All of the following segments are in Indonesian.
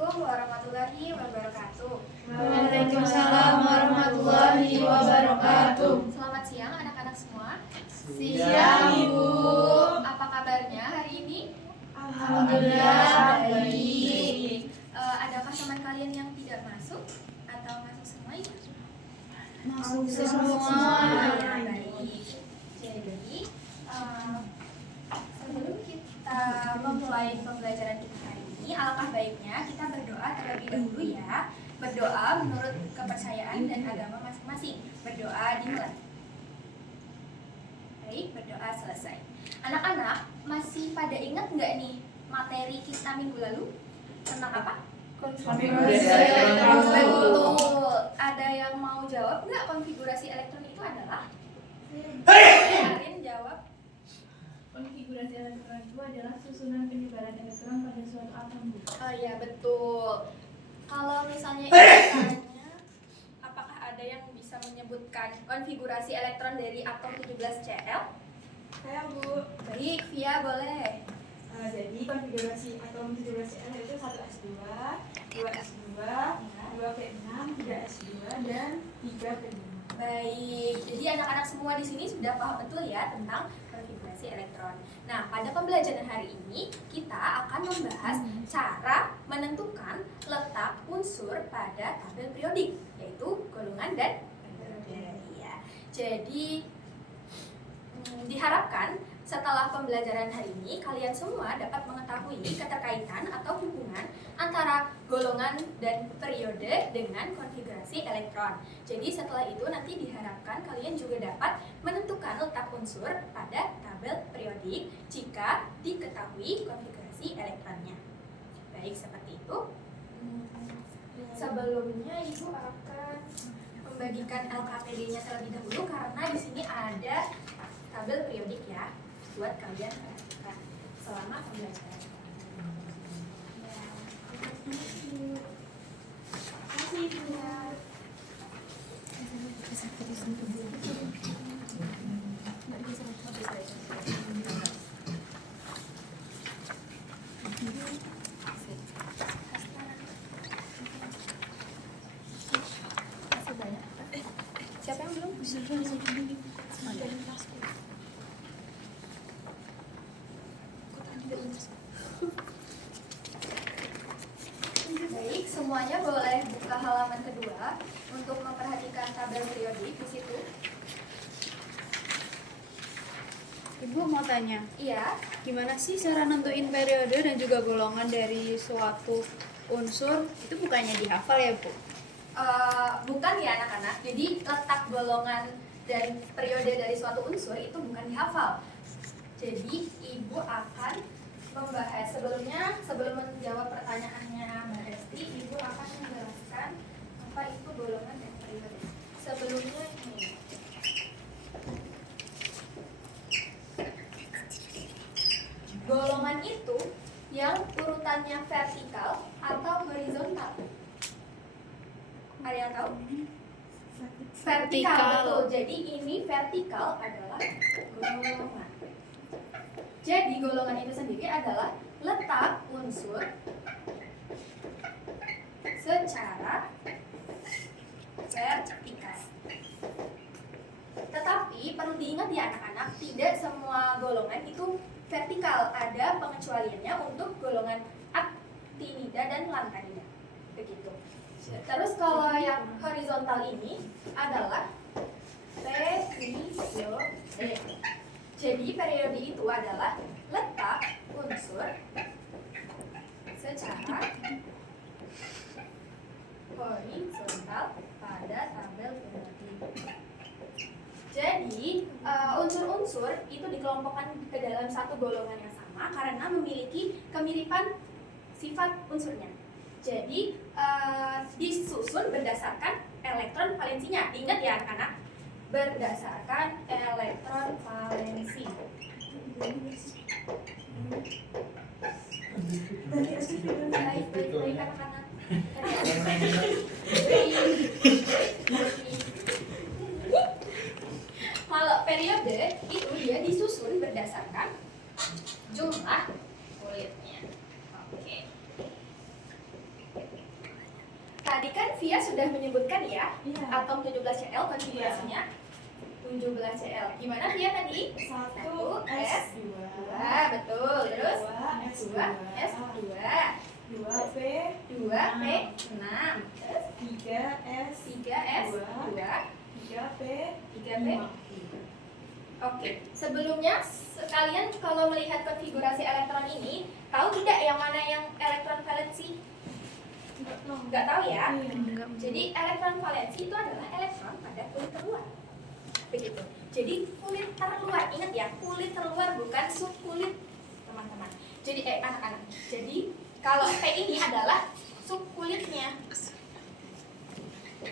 Assalamualaikum warahmatullahi wabarakatuh. Waalaikumsalam warahmatullahi wabarakatuh. Selamat siang anak-anak semua. Siang, Ibu. Apa kabarnya hari ini? Alhamdulillah baik. Adakah teman kalian yang tidak masuk atau masuk semua? Masuk semua. semua. Baik. Jadi sebelum kita memulai pembelajaran kita hari ini, alangkah baiknya kita berdoa terlebih dahulu ya. Berdoa menurut kepercayaan dan agama masing-masing. Berdoa dimulai. Baik, berdoa selesai. Anak-anak masih pada ingat nggak nih materi kita minggu lalu tentang apa? Konfigurasi elektron. Betul. Ada yang mau jawab nggak konfigurasi elektron itu adalah? Kalian jawab. Konfigurasi elektron itu adalah susunan penyebaran elektron pada suatu atom. Oh iya betul. Kalau misalnya ditanya, apakah ada yang bisa menyebutkan konfigurasi elektron dari atom 17Cl? Saya Bu. Baik, Via boleh. Jadi konfigurasi atom 17Cl itu 1s2, 2s2, 2p6, 3s2 dan 3p5. Baik, jadi anak-anak semua di sini sudah paham betul ya tentang konfigurasi elektron. Nah, pada pembelajaran hari ini kita akan membahas cara menentukan letak unsur pada tabel periodik, yaitu golongan dan periode. Ya. Jadi diharapkan setelah pembelajaran hari ini kalian semua dapat mengetahui keterkaitan atau hubungan antara golongan dan periode dengan konfigurasi elektron. Jadi setelah itu nanti diharapkan kalian juga dapat menentukan letak unsur pada tabel periodik jika diketahui konfigurasi elektronnya. Baik, seperti itu. Sebelumnya Ibu akan membagikan LKPD-nya terlebih dahulu karena di sini ada tabel periodik ya buat kalian perhatikan selama pembelajaran. Terima kasih Bu. Siapa yang belum? Baik, semuanya boleh buka halaman kedua untuk memperhatikan tabel periodik di situ. Ibu mau tanya, Iya, gimana sih cara nentuin periode dan juga golongan dari suatu unsur? Itu bukannya dihafal ya, Bu? bukan ya anak-anak. Jadi letak golongan dan periode dari suatu unsur itu bukan dihafal. Jadi Ibu akan membahas sebelum menjawab pertanyaannya Mbak Resti, Ibu akan menjelaskan apa itu golongan dan periode. Sebelumnya ini. Golongan itu yang urutannya vertikal atau horizontal. Ada yang tahu? Vertikal, betul. Jadi ini vertikal adalah golongan. Jadi golongan itu sendiri adalah letak unsur secara vertikal. Tetapi perlu diingat ya anak-anak, tidak semua golongan itu vertikal. Ada pengecualiannya untuk golongan aktinida dan lantanida. Begitu. Terus kalau yang horizontal ini adalah periode. Jadi periode itu adalah letak unsur secara horizontal pada tabel periodik. Jadi unsur-unsur itu dikelompokkan ke dalam satu golongan yang sama karena memiliki kemiripan sifat unsurnya. Jadi disusun berdasarkan elektron valensinya. Ingat ya anak-anak, berdasarkan elektron valensi. Baik anak-anak. Kalau periode itu dia disusun berdasarkan jumlah kulitnya. Oke. Dia sudah menyebutkan ya, Iya. atom 17Cl konfigurasinya 17Cl. Gimana dia tadi? 1 S2 2, betul. Terus 2 2 S2 S2, 2 P 2 P 6, terus 3 S 3 S2, 3 P 3 P. Oke, sebelumnya sekalian kalau melihat konfigurasi elektron ini, tahu tidak yang mana yang elektron valensi? Nggak tahu ya? Enggak. Jadi elektron valensi itu adalah elektron pada kulit terluar. Begitu. Jadi kulit terluar, ingat ya, kulit terluar bukan subkulit, teman-teman. Jadi anak-anak. Jadi kalau P ini adalah subkulitnya.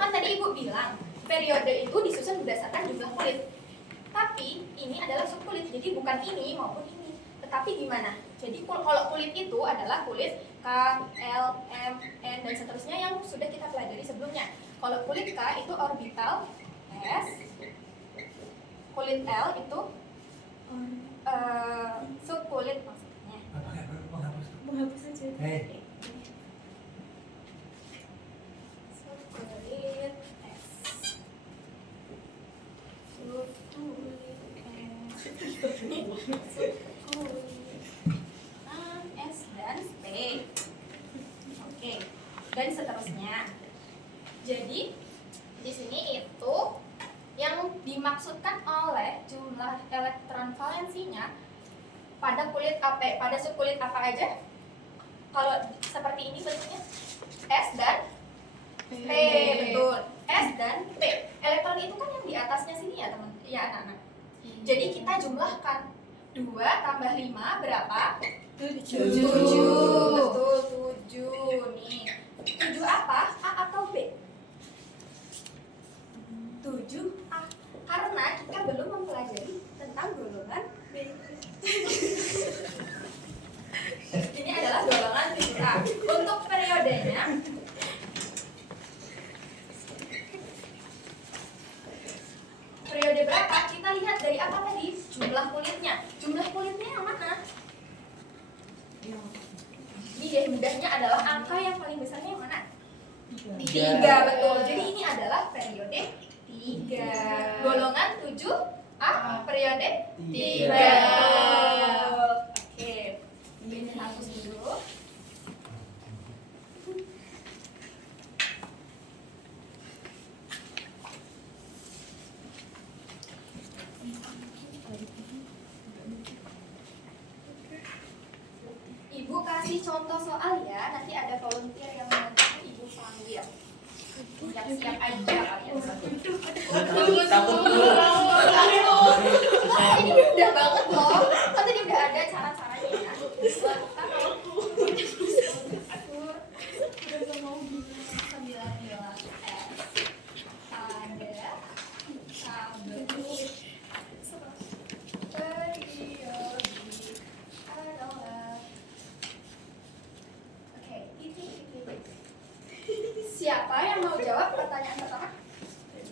Kan tadi Ibu bilang periode itu disusun berdasarkan jumlah kulit. Tapi ini adalah subkulit, jadi bukan ini maupun ini. Tetapi gimana? Jadi kalau kulit itu adalah kulit K, L, M, N, dan seterusnya yang sudah kita pelajari sebelumnya. Kalau kulit K itu orbital S, kulit L itu subkulit maksudnya. menghapus aja. Subkulit S. Subkulit S. Subkulit S dan P. Oke. Dan seterusnya. Jadi di sini itu yang dimaksudkan oleh jumlah elektron valensinya pada kulit apa? Pada subkulit apa aja? Kalau seperti ini bentuknya S dan P, betul. S dan P. Elektron itu kan yang di atasnya sini ya, teman. Ya, anak-anak. Jadi kita jumlahkan 2 tambah 5 berapa? 7. Betul, 7 nih. 7 apa? A atau B? 7A. Karena kita belum mempelajari tentang golongan B. Ini adalah golongan 7A. Untuk periodenya periode berapa? Kita lihat dari apa tadi? Jumlah kulitnya. Jumlah kulitnya yang mana? Ini mudahnya adalah angka yang paling besarnya yang mana? 3, betul. Jadi ini adalah periode 3. Golongan 7A, periode 3. Oke. Ini hapus dulu. Ibu kasih contoh soal ya, nanti ada volunteer yang nanti Ibu panggil. Siap-siap aja kalian. Takut Ini mudah banget loh. Kan tadi udah ada cara-caranya ya. Siapa yang mau jawab pertanyaan pertama?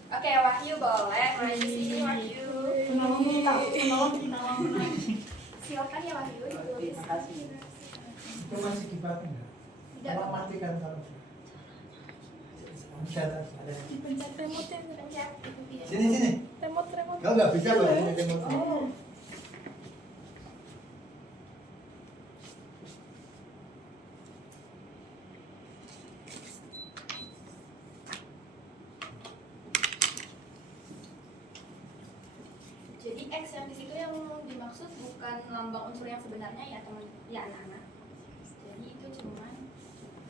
Oke, Wahyu boleh. Mari di sini Wahyu. Silakan ya Wahyu. Terima kasih. Itu masih dipakai nggak? Tidak. Kalau matikan kalau bisa ada. Dipencet remote-nya. Pencet. Sini. Remote. Kau nggak bisa Pak, ini remote. Oh. Jadi X yang di situ yang dimaksud bukan lambang unsur yang sebenarnya ya teman, ya anak-anak. Jadi itu cuma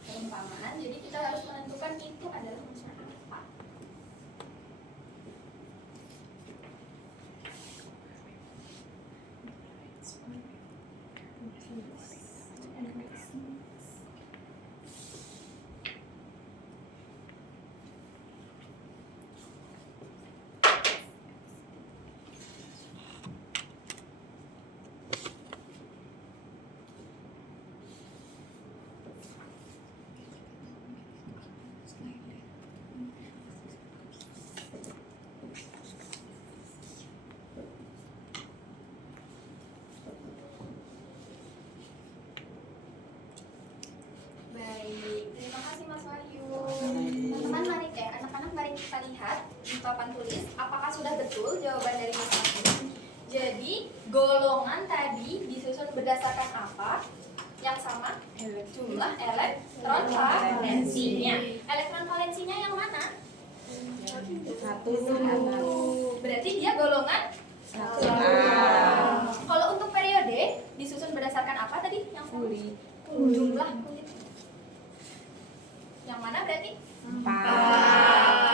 perumpamaan. Jadi kita harus menentukan itu adalah unsur apa. berdasarkan apa? Yang sama? Jumlah elektron valensinya. Elektron valensinya yang mana? Satu. Berarti dia golongan Satu. Kalau untuk periode disusun berdasarkan apa tadi? Yang sama? Jumlah kulit. Yang mana berarti? 4.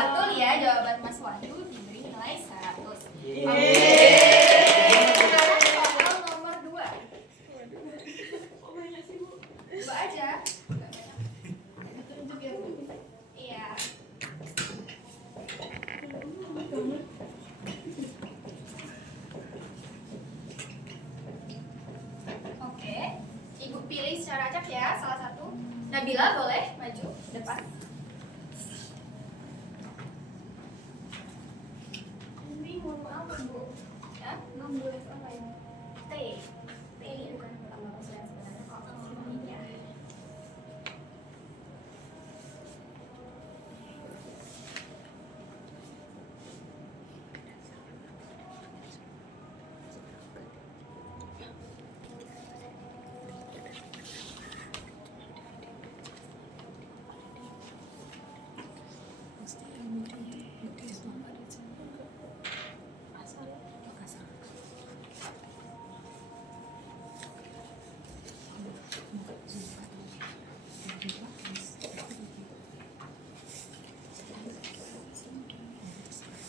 Betul ya, jawaban Mas Wahyu diberi nilai 100. Oke. Sekarang soal nomor 2. 2 aja. Tunjuk ya, Bu. Iya. Oke. Ibu pilih secara acak ya, salah satu. Nabila boleh maju depan. Ini mohon maaf, Bu. Ya. 16 apa ya? T. T bukan tambah usia sebenarnya kok. Iya.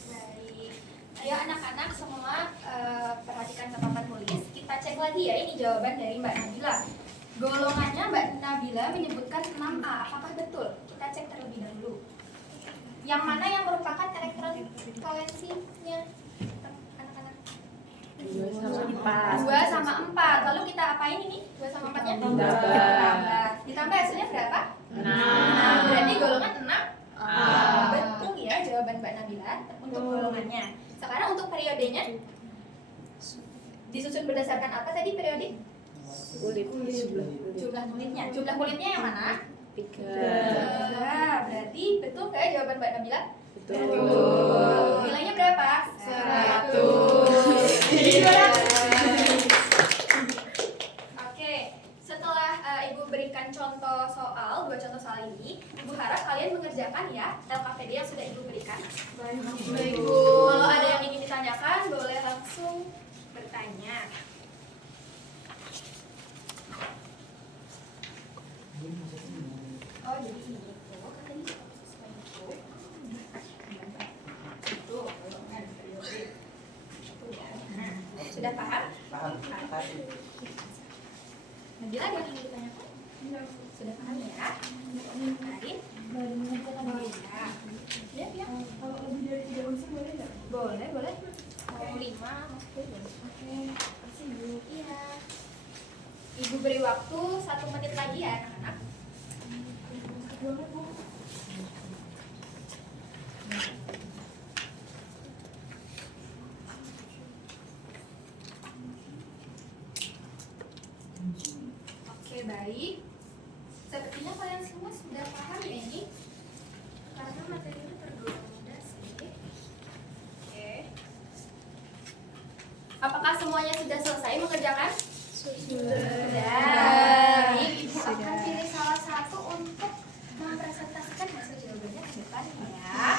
Baik. Ayo anak-anak semua perhatikan catatan tulis. Kita cek lagi ya, ini jawaban dari Mbak Nabila. Golongannya Mbak Nabila menyebutkan 6A. Apakah betul? Kita cek terlebih dahulu. Yang mana yang merupakan elektron valensinya? Anak-anak. 2 sama 4. Lalu kita apain ini? 2 sama 4-nya? Ditambah. Ditambah hasilnya berapa? 6. Berarti golongan 6. Betul ya jawaban Mbak Nabila untuk golongannya. Sekarang untuk periodenya disusun berdasarkan apa tadi periode? Kulit. Jumlah kulitnya. Jumlah kulitnya yang mana? 3. Berarti betul nggak ya jawaban Mbak Nabila? Betul. Nilainya berapa? 100. Oke, setelah Ibu berikan contoh soal, 2 contoh soal ini, Ibu harap kalian mengerjakan ya LKPD yang sudah Ibu berikan. Baik, Bu. Kalau ada yang ingin ditanyakan, boleh langsung bertanya. Oh, jadi ini. Oh, kan tadi sesuai itu. Itu golongan periode. Itu ya. Nah, sudah paham? Paham. Nabila ada yang ingin ditanyakan? Sudah paham ya? Baik. Baru mengerjakan Oh ini. iya. Ya, ya. Kalau lebih dari 3 unsur boleh nggak? Boleh, boleh. Mau 5, mau 10 boleh. Oke, kasih Bu. Iya. Ibu beri waktu 1 menit lagi ya anak-anak. Boleh, Bu. Oke, baik. Sepertinya kalian semua sudah paham ya ini. Karena materi ini tergolong mudah sih. Oke. Apakah semuanya sudah selesai mengerjakan? Sudah. Baik, Ibu akan pilih salah satu untuk mempresentasikan hasil jawabannya ke depan ya.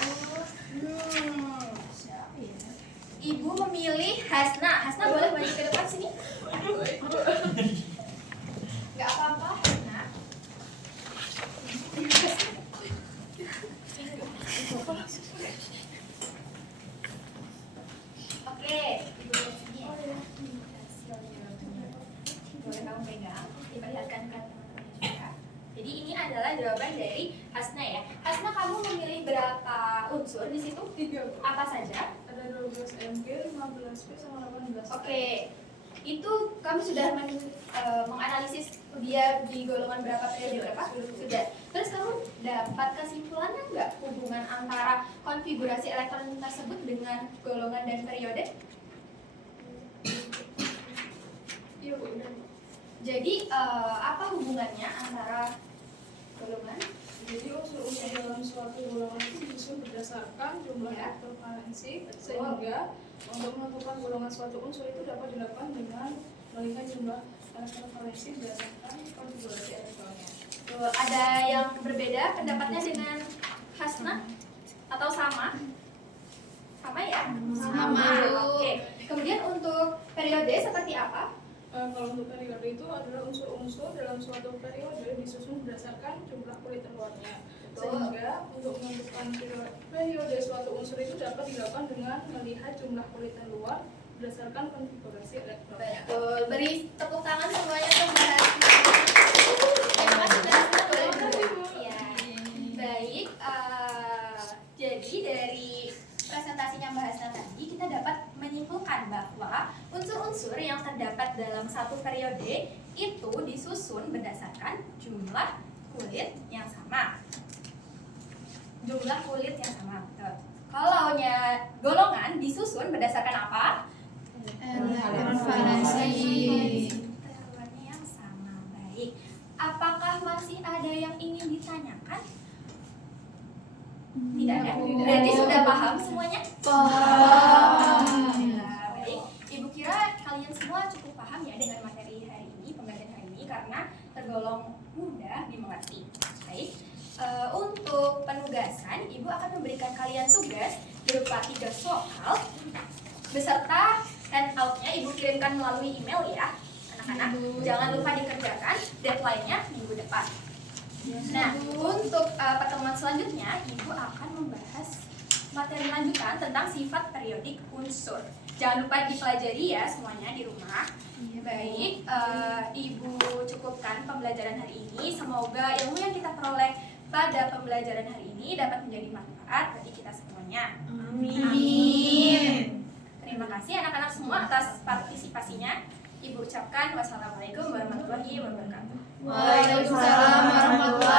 Ibu memilih Hasna. Hasna boleh maju ke depan sini? Gak apa-apa, Hasna. Oke, Ibu lihat sini ya. Hasil jawabannya. Boleh kamu pegang, diperlihatkan ke teman-teman juga. Jadi ini adalah jawaban dari Hasna ya. Hasna, kamu memilih berapa unsur di situ? 3, Bu. Apa saja? Ada 12 MG, 15 P, sama 18. Oke, itu kamu sudah menganalisis dia di golongan berapa periode berapa? Sudah. Terus kamu dapat kesimpulannya nggak hubungan antara konfigurasi elektron tersebut dengan golongan dan periode? Iya, Bu. Udah. Jadi apa hubungannya antara golongan? Jadi unsur-unsur dalam suatu golongan itu disusun berdasarkan jumlah Ya. elektron valensi, sehingga untuk menentukan golongan suatu unsur itu dapat dilakukan dengan melihat jumlah elektroforensik berdasarkan konfigurasi elektronnya. Tuh, ada yang berbeda pendapatnya dengan Hasna atau sama? Sama ya? Sama. Oke. Kemudian untuk periode seperti apa? Kalau untuk periode itu adalah unsur-unsur dalam suatu periode disusun berdasarkan jumlah kulit luarnya. Sehingga untuk menentukan periode suatu unsur itu dapat dilakukan dengan melihat jumlah kulit luar berdasarkan konfigurasi elektronnya. Betul. Beri tepuk tangan semuanya untuk Mbak Hasna. Terima kasih Mbak Hasna. Ya. Baik. Jadi dari presentasinya Mbak Hasna tadi kita dapat menyimpulkan bahwa unsur-unsur yang terdapat dalam satu periode itu disusun berdasarkan jumlah kulit yang sama. Jumlah kulit yang sama. Betul. Kalau golongan disusun berdasarkan apa? Elektron valensi. Perluannya yang sama. Baik. Apakah masih ada yang ingin ditanyakan? Tidak ada. Berarti sudah paham semuanya? Alhamdulillah. Baik. Ibu kira kalian semua cukup paham ya dengan materi hari ini, pembelajaran hari ini karena tergolong mudah dimengerti. Baik. Untuk penugasan, Ibu akan memberikan kalian tugas berupa 3 soal beserta handout-nya Ibu kirimkan melalui email ya, anak-anak. Jangan lupa dikerjakan, deadline-nya minggu depan. Nah, untuk pertemuan selanjutnya, Ibu akan membahas materi lanjutan tentang sifat periodik unsur. Jangan lupa dipelajari ya semuanya di rumah. Baik, Ibu cukupkan pembelajaran hari ini. Semoga ilmu yang kita peroleh pada pembelajaran hari ini dapat menjadi manfaat bagi kita semuanya. Amin. Terima kasih anak-anak semua atas partisipasinya. Ibu ucapkan wassalamualaikum warahmatullahi wabarakatuh. Waalaikumsalam warahmatullahi